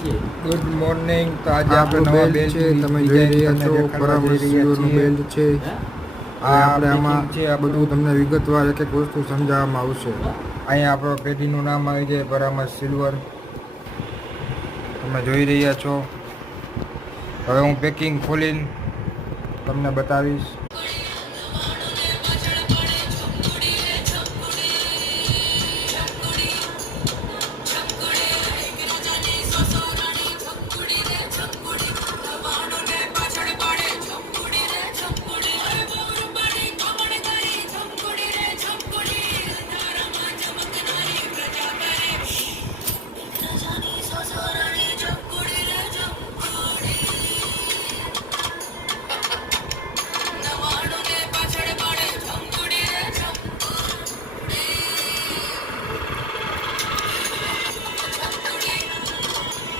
Good morning. તો આજે આ આપણે આપણું નવા બેલ્ટ છે, બેલ્ટની તમે જોઈ ડિઝાઇન રહ્યા તમને છો દેખાડવા જઈ રહ્યા પરામર્શીઓનું છીએ. બેલ્ટ છે. આ આપણે આમાં પેકિંગ છે બધું આપણું. તમને વિગતવાર એક એક વસ્તુ સમજાવવામાં આવશે. અહીંયા આપણો પેઢીનું નામ આવી જાય પરામર્શ સિલ્વર. તમે જોઈ રહ્યા છો. હવે હું પેકિંગ ખોલીને તમને બતાવીશ.